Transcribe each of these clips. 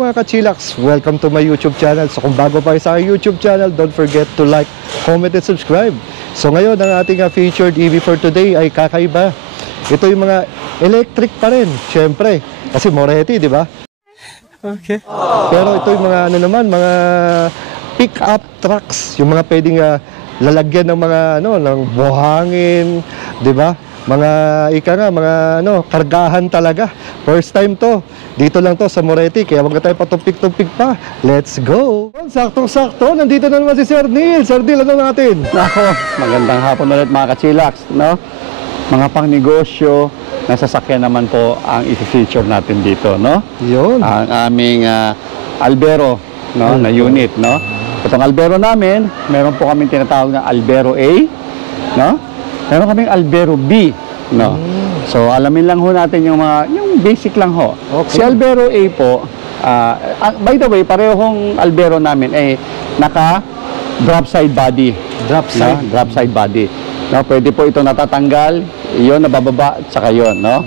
mga ka-chillax, welcome to my YouTube channel. So kung bago pa kayo sa aking YouTube channel, don't forget to like, comment, and subscribe. So ngayon, ang ating featured EV for today ay kakaiba. Ito yung mga electric pa rin, syempre. Kasi Moretti, di ba? Okay. Pero ito yung mga ano naman, mga pick-up trucks, yung mga pwedeng lalagyan ng mga ng buhangin, di ba? Mga mga kargahan talaga. First time to. Dito lang to sa Moretti, kaya wag na tayo patumpik-tumpik pa. Let's go. Saktong-sakto, nandito na naman si Sir Neil. Sir Neil, ano natin? Nako, magandang hapon ulit mga ka-chillax, no? Mga pang-negosyo na sasakyan naman po ang i-feature natin dito, no? Yun. Ang aming Albero, no, na unit, no? Itong Albero namin, meron po kaming tinatawag na Albero A, no? Meron kaming Albero B, no? So, alamin lang ho natin yung basic lang ho. Okay. Si Albero A po, by the way, parehong Albero namin ay naka drop side body. Drop side body. No, pwede po ito natatanggal, iyon nabababa, at saka yun, no?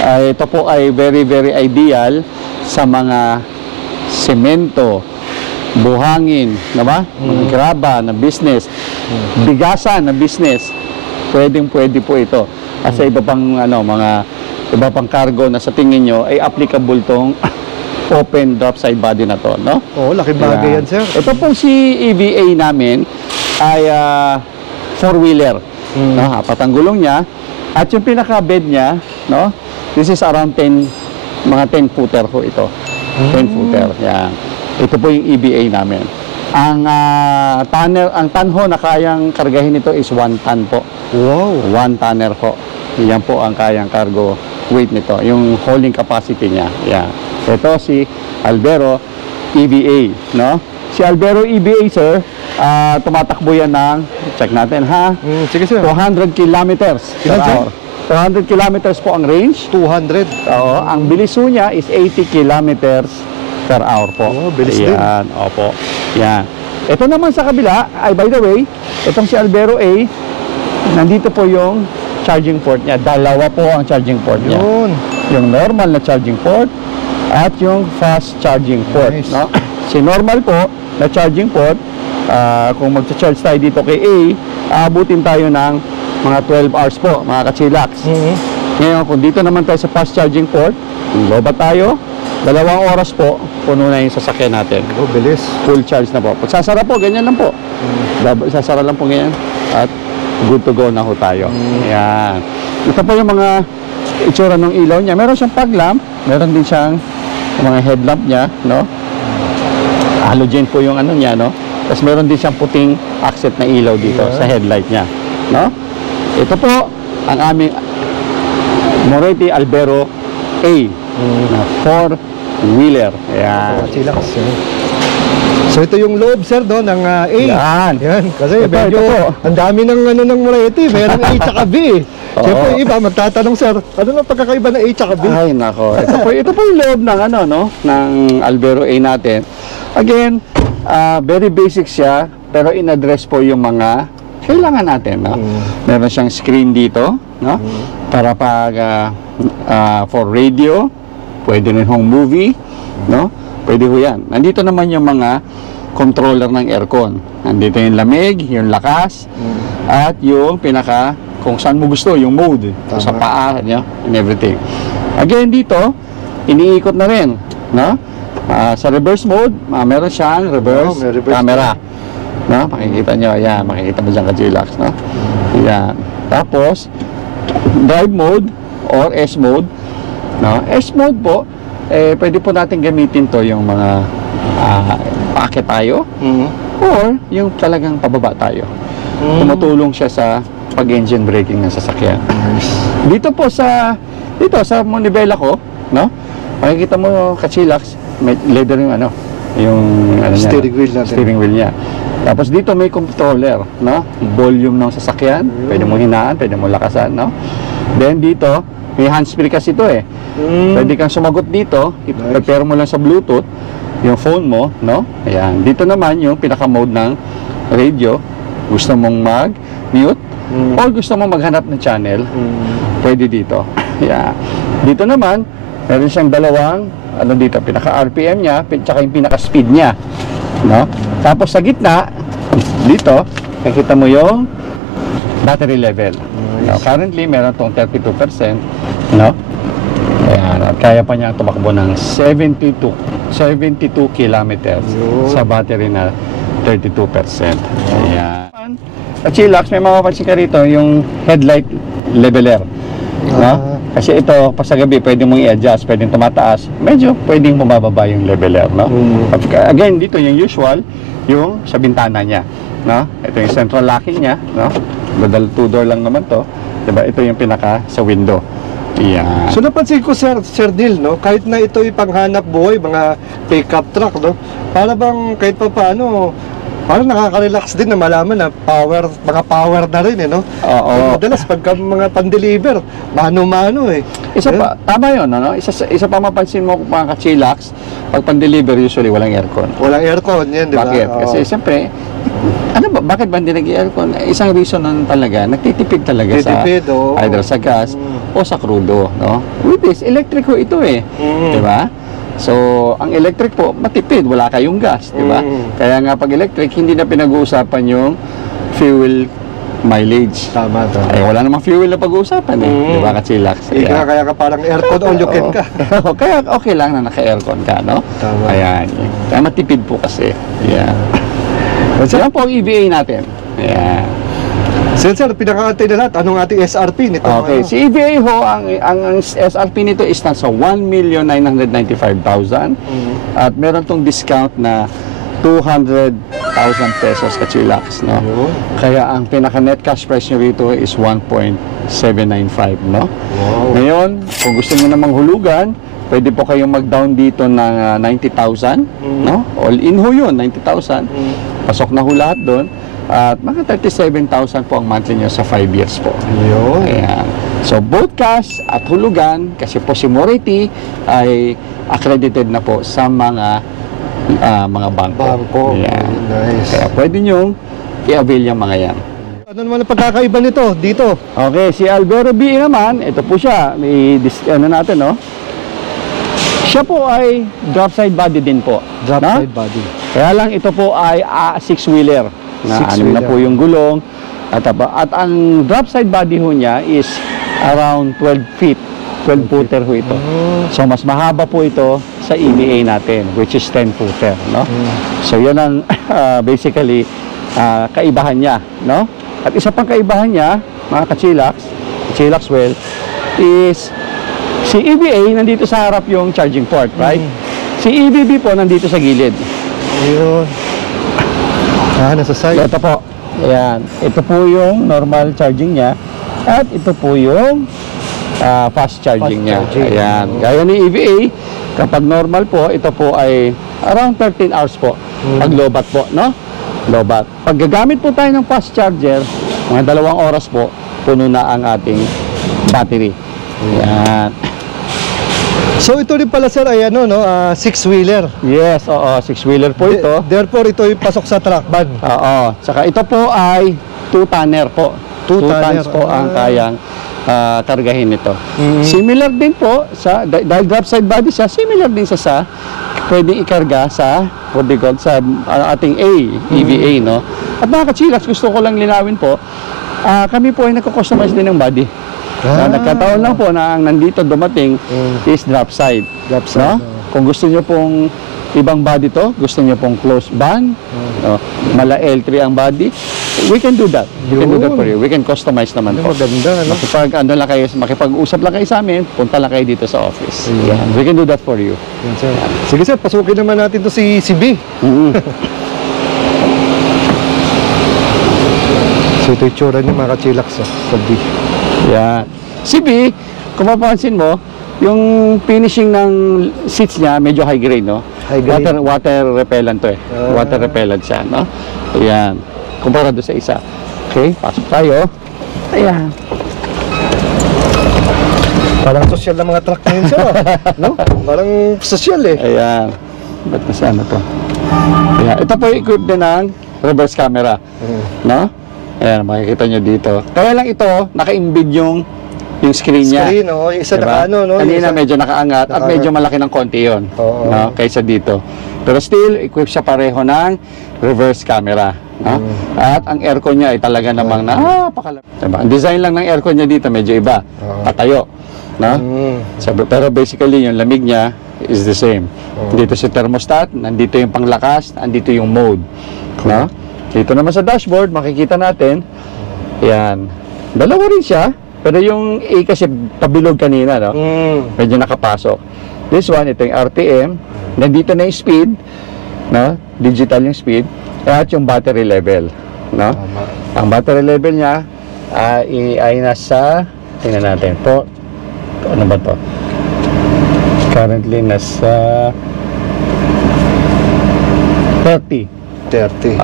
Ito po ay very, very ideal sa mga semento, buhangin, diba? Graba na business, bigasan na business, pwede po ito. Kasi iba pang iba pang cargo na sa tingin nyo ay applicable tong open drop side body na to, no? Oo, laking bagay yan, sir. Ito pong si EVA namin ay 4-wheeler, no? Apat ang gulong niya, at yung pinaka bed niya, no? This is around 10 footer po ito. 10 footer, yan. Ito po yung EVA namin. Ang tanho na kayang kargahin ito is 1 ton po. Wow. 1 tonner po. Yan po ang kayang cargo weight nito. Yung holding capacity niya. Yan. Ito si Albero EVA, no? Si Albero EVA, sir, tumatakbo yan ng, check natin ha, sige, sir. 200 kilometers per hour. 200 kilometers po ang range. 200? Oo. Ang bilis niya is 80 kilometers per hour po. Oh, bilis din. Opo. Yan. Ito naman sa kabila, ay by the way, itong si Albero A, nandito po yung charging port niya. Dalawa po ang charging port niya. Yun. Yung normal na charging port at yung fast charging port. Nice. No? Si normal po na charging port, kung mag-charge tayo dito kay A, aabutin tayo ng mga 12 hours po, mga ka-chillax. Ngayon, kung dito naman tayo sa fast charging port, lobat tayo, 2 oras po, puno na yung sasakyan natin. Oh, bilis. Full charge na po. Pag sasara po, ganyan lang po. Sasara lang po ganyan. At good to go na ho tayo. Yan. Ito po yung mga itsura ng ilaw niya. Meron siyang fog lamp. Meron din siyang mga headlamp niya, no? Halogen po yung ano niya, no? Tapos meron din siyang puting accent na ilaw dito sa headlight niya, no? Ito po ang aming Moretti Albero A na 4-wheeler. Ayan. So ito yung loob, sir, do, ng A. Yan. Kasi ito, medyo ang dami ng ng Moretti. Mayroong A tsaka B. Siyempre, iba magtatanong, sir, ano na pagkakaiba ng A tsaka B? Ay, nako. Ito po yung loob ng ng Albero A natin. Again, very basic siya, pero in-address po yung mga kailangan natin, no? Meron siyang screen dito, no? Para pag for radio, pwede rin hong movie, no? Pwede ho yan. Nandito naman yung mga controller ng aircon. Nandito yung lamig, yung lakas, at yung pinaka, kung saan mo gusto, yung mode. Sa paa, and everything. Again, dito, iniikot na rin, no? Sa reverse mode, meron siyang reverse camera. No? Makikita nyo, ayan, makikita mo dyan ka-chillax, no? Ayan. Tapos, drive mode or S mode, no? S mode po, pwede po natin gamitin to yung mga paakyat tayo or yung talagang pababa tayo. Tumutulong siya sa pag-engine braking ng sasakyan. Dito po sa manibela ko, no? Makikita mo ka-chillax, may leather yung steering wheel natin. Steering wheel niya. Tapos dito may controller, no? Volume ng sasakyan, pwede mo hinaan, pwede mo lakasan, no? Then dito, may hands-free kasi ito eh. Pwede kang sumagot dito, i-prepare mo lang sa Bluetooth yung phone mo, no? Ayan. Dito naman yung pinaka-mode ng radio. Gusto mong mag-mute or gusto mong maghanap ng channel, pwede dito. Ayan. Dito naman, Meron siyang dalawang, ano dito, pinaka-RPM niya, tsaka yung pinaka-speed niya. No? Tapos sa gitna, dito, nakita mo yung battery level. No? Currently, meron tong 32%. No? Ayan, at kaya pa niya tumakbo ng 72 kilometers sa battery na 32%. Ayan. At Chillax, may mapapansin ka rito yung headlight leveler. No? Kasi ito, pa sa gabi, pwede mong i-adjust, pwedeng tumataas, medyo pwedeng bumababa yung leveler. No? Again, dito yung usual, yung sa bintana niya. No? Ito yung central locking niya. No? Badal 2-door lang naman to. Diba? Ito yung pinaka sa window. Yeah. So napansin ko Sir Neil, no, kahit na ito ay panghanap buhay, mga pickup truck, no, para bang kahit pa paano, parang nakaka-relax din na malaman na mga power na rin, no? Oo. Madalas pagka mga pan-deliver, mano-mano eh. Isa pa, tama yun, ano? Isa pa mapansin mo mga ka-Chillax, pag pan-deliver usually walang aircon. Walang aircon yan, di ba? Bakit? Kasi siyempre, bakit ba hindi nag-aircon? Isang reason nun talaga, nagtitipid talaga either sa gas o sa crudo, no? With this, electric ho ito eh. Di ba? So, ang electric po, matipid, wala kayong gas, di ba? Kaya nga pag electric, hindi na pinag-uusapan yung fuel mileage. Tama. Ay, wala namang fuel na pag-uusapan eh. Di ba, ka-Chillax? Kaya ka parang aircon all you can ka. Kaya okay lang na naka-aircon ka, no? Tama. Ayan. Kaya matipid po kasi. Yeah. So, yan po ang EVA natin. Ayan. Sir, pinaka-antay na lahat, anong ating SRP nito? Okay, si EVA ho, ang SRP nito is nasa 1,995,000 at meron tong discount na 200,000 pesos ka-Chillax, no? Kaya ang pinaka-net cash price nyo rito is 1.795, no? Ngayon, kung gusto nyo namang hulugan, pwede po kayong mag-down dito ng 90,000, no? All in ho yun, 90,000. Pasok na ho lahat doon. At mga 37,000 po ang monthly nyo sa 5 years po. Ayan. So, both cash at hulugan, kasi po si Moretti ay accredited na po sa mga bangko. Ayan. Nice. Kaya pwede nyo i-avail yung mga yan. Ano naman ang pagkakaiba nito dito? Okay, si Albero B naman, ito po siya. May natin, no? Siya po ay drop side body din po. Drop side body. Kaya lang ito po ay 6-wheeler. Na anim na po yung gulong. At ang drop side body ho niya is around 12 feet. 12 footer ho ito. So mas mahaba po ito sa EVA natin, which is 10 footer, no? So yan ang basically kaibahan niya, no? At isa pang kaibahan niya, mga ka-Chillax well, is si EVA nandito sa harap yung charging port, right? Si EVB po nandito sa gilid. Ayun. Nasa side. Ito po. Ayan. Ito po yung normal charging niya. At ito po yung fast charging niya. Ayan. Gaya ni EVA, kapag normal po, ito po ay around 13 hours po. Pag lobat po, no? Lobat. Pag gagamit po tayo ng fast charger, mga 2 oras po, puno na ang ating battery. Ayan. So ito rin pala sir ay ano no, 6-wheeler. Yes, oo, 6-wheeler po ito. Therefore ito ay pasok sa truck van. Oo. Saka ito po ay 2-tonner po. 2 tons po ang kayang kargahin nito. Similar din po sa dahil drop side body siya, similar din sa pwedeng ikarga sa sa ating EVA, no. At mga ka-Chillax, gusto ko lang linawin po, kami po ay nagko-customize din ng body. Nagkataon lang po na ang nandito dumating is drop side. No? Kung gusto nyo pong ibang body to, gusto nyo pong closed van, mala L3 ang body, we can do that. We can do that for you. We can customize naman po. Ganda, no? Makipag-usap lang kayo sa amin, punta lang kayo dito sa office. We can do that for you. Sige sir, pasukin naman natin to si B. So ito yung tsura niya mga ka-Chillax sa B. Yan. Si B, kung mapapansin mo, yung finishing ng seats niya medyo high grade, no? High grade. Water repellent to eh. Water repellent siya, no? Ayan. Kumpara doon sa isa. Okay, pasok tayo. Ayan. Parang social na mga truck ngayon sir, no? Parang social eh. Ayan. Ba't na ano to? Ayan. Ito po yung equipped din ng reverse camera, no? Ayan, makikita nyo dito. Kaya lang ito, naka-embed yung yung screen niya. Screen, oh, yung isa Diba? naka ano, no? Kanina Yung isa- medyo nakaangat at nakaangat. medyo malaki ng konti yun, Oo. no? Kaysa dito. Pero still, equipped siya pareho ng reverse camera. No? At ang aircon niya ay talaga namang napakalaki. Diba? Ang design lang ng aircon niya dito medyo iba. Patayo. No? Pero basically, yung lamig niya is the same. Dito si thermostat, nandito yung panglakas, nandito yung mode. No? Dito naman sa dashboard, makikita natin, yan. Dalawa rin siya, pero yung A kasi pabilog kanina, no? Medyo nakapasok. This one, ito yung RPM, nandito na yung speed, no? Digital yung speed, at yung battery level, no? Ang battery level niya ay nasa, tingnan natin po, ano ba to? Currently nasa 30. 30.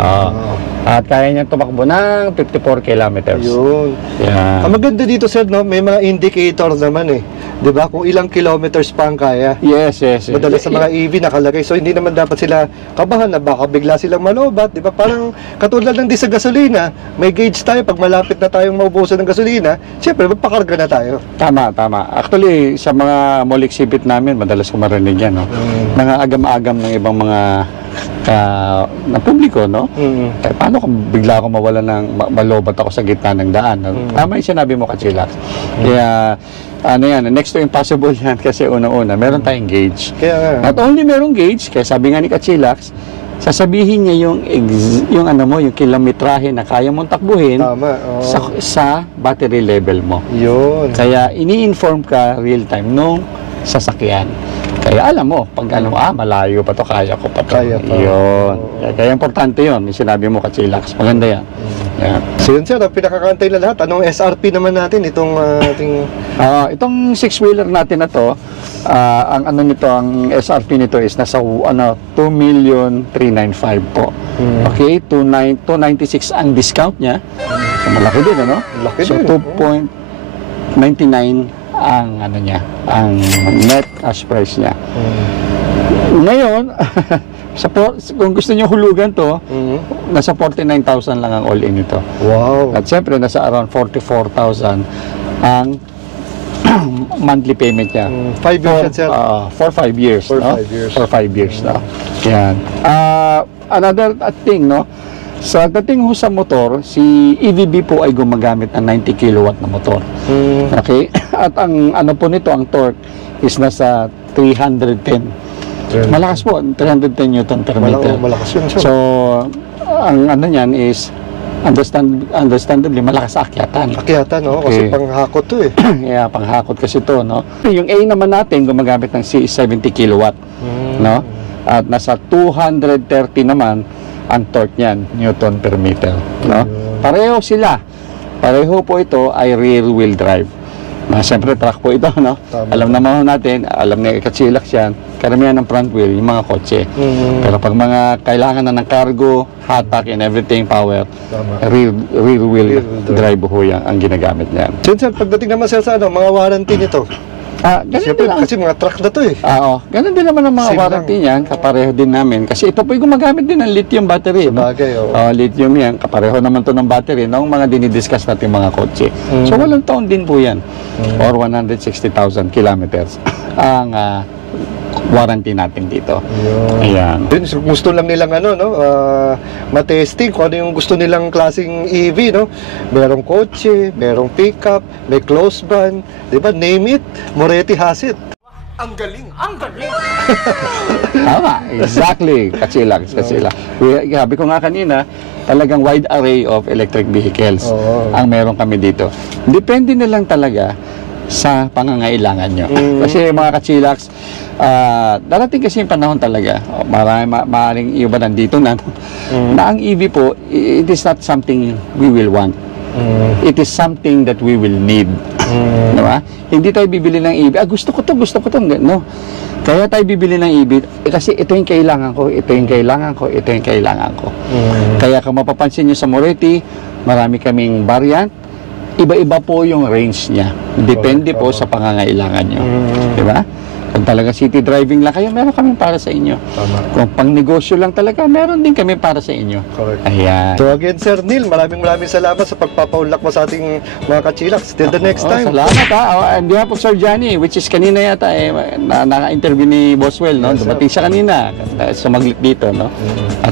At kaya niya tumakbo ng 54 kilometers. Yun. Yan. Ang maganda dito, sir, no? May mga indicator naman eh. 'Di ba? Kung ilang kilometers pa ang kaya. Yes. Madalas sa mga EV nakalagay. So hindi naman dapat sila kabahan na baka bigla silang malobat, 'di ba? Parang katulad lang din sa gasolina, may gauge tayo pag malapit na tayong maubusan ng gasolina, siyempre magpakarga na tayo. Tama. Actually, sa mga mall exhibit namin, madalas ko marinig yan, no? Nangaagam-agam ng ibang mga na publiko, no? Eh, paano kung bigla ako mawala ng malobat ako sa gitna ng daan? No? Tama yung sinabi mo, Kachilax. Kaya, ano yan, next to impossible yan kasi unang-una, meron tayong gauge. Kaya Not only merong gauge, kaya sabi nga ni Kachilax, sasabihin niya yung ano mo, yung kilometrahe na kaya mong takbuhin tama. sa battery level mo. Yun. Kaya ini-inform ka real time nung sasakyan. Kaya alam mo, pag alam mo, malayo pa to, kaya ko pa to. Kaya pa. Yun. Kaya importante yun, yung sinabi mo, Kachilax. Maganda yan. Yan. So yun, sir, ang pinakakantay na lahat. Anong SRP naman natin itong ating... Itong six-wheeler natin na to, ang ano nito, ang SRP nito is nasa 2,395,000 po. Okay, 296 ang discount niya. So malaki din, ano? Laki So din. 2.99 ang ano niya, ang net cash price niya. Ngayon, kung gusto niyo hulugan to, nasa 49,000 lang ang all-in ito. Wow. At siyempre, nasa around 44,000 ang monthly payment niya. 5 years yan, sir. For 5 years. For no? 5 years. For 5 years, no? Yan. Another thing, no? Sa dating ho sa motor, si EVB po ay gumagamit ng 90 kilowatt na motor. Okay? At ang ano po nito, ang torque is nasa 310. Malakas po, 310 Newton per meter. Malakas yun, sir. So, ang ano niyan is understandably malakas sa akyatan. Akyatan, no? Kasi Okay. panghakot to eh. Kaya panghakot kasi to, no? Yung A naman natin gumagamit ng 70 kilowatt, no? At nasa 230 naman ang torque niyan, Newton per meter, no? Pareho sila. Pareho po ito ay rear wheel drive. Siyempre truck po ito, no? Tama. Alam naman natin, alam ni Kachilax yan, karamihan ng front wheel, yung mga kotse. Pero pag mga kailangan na ng cargo, hatak and everything, power, Tama. rear wheel Rear wheel drive ho yan ang ginagamit niyan. Sir, pagdating naman sir sa mga warranty nito. Ganun Siyempre, din ang kasi mga truck na to eh. ganun din naman ang mga Same warranty niyan, kapareho din namin. Kasi ito po yung gumagamit din ng lithium battery. No? Sabagay, oo. Lithium yan, kapareho naman to ng battery ng mga dinidiscuss natin mga kotse. So, walang taon din po yan. Or 160,000 kilometers ang warranty natin dito. Ayan. Yun, so gusto lang nilang matesting kung ano yung gusto nilang klaseng EV, no? Merong kotse, merong pickup, may closed van, di ba? Name it, Moretti has it. Ang galing! Ang galing! Tama, exactly. Kachilax. Sabi ko nga kanina, talagang wide array of electric vehicles ang meron kami dito. Depende na lang talaga sa pangangailangan nyo. Kasi mga Kachilax, darating kasi yung panahon talaga, maaaring iba nandito na, na ang EV po, it is not something we will want. It is something that we will need. Diba? Hindi tayo bibili ng EV, gusto ko to, no? Kaya tayo bibili ng EV, kasi ito yung kailangan ko, ito yung kailangan ko, ito yung kailangan ko. Kaya kung mapapansin nyo sa Moretti, marami kaming variant, iba-iba po yung range niya. Depende po sa pangangailangan nyo. Diba? Kung talaga city driving lang kayo, meron kami para sa inyo. Tama. Kung pang negosyo lang talaga, meron din kami para sa inyo. Correct. Ayan. So again, Sir Neil, maraming salamat sa pagpapaunlak mo sa ating mga kachilaks. Till the next time. Salamat ha. On behalf of Sir Johnny, which is kanina yata naka-interview ni Boswell, no? Yes, sir. Dumating siya kanina, sumaglit dito, no?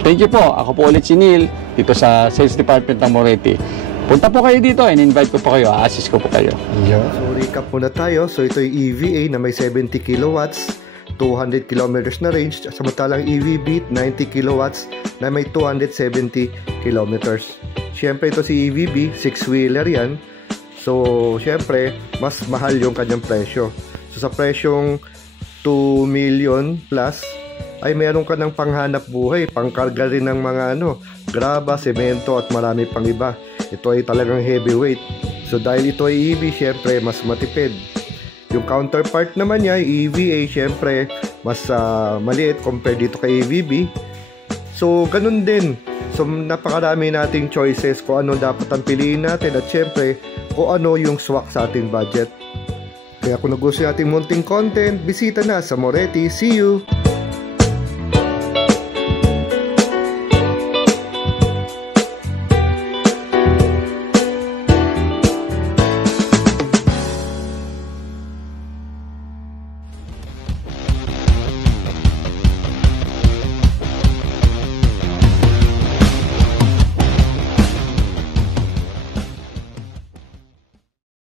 Thank you po. Ako po ulit si Neil, dito sa Sales Department ng Moretti. Punta po kayo dito, in-invite ko po kayo, assist ko po kayo. So recap muna tayo. So ito yung EVA na may 70 kilowatts, 200 kilometers na range, samantalang EVB 90 kilowatts na may 270 kilometers. Siyempre ito si EVB, 6-wheeler yan. So siyempre, mas mahal yung kanyang presyo. So sa presyong 2 million plus, ay meron ka ng panghanap buhay, pangkarga rin ng mga graba, semento at marami pang iba. Ito ay talagang heavyweight. So dahil ito ay EV, syempre mas matipid. Yung counterpart naman niya, EVA, syempre mas maliit compared dito kay EVB. So ganun din. So napakarami nating choices kung ano dapat ang piliin natin at syempre kung ano yung swak sa ating budget. Kaya kung nagustuhan nating munting content, bisita na sa Moretti. See you!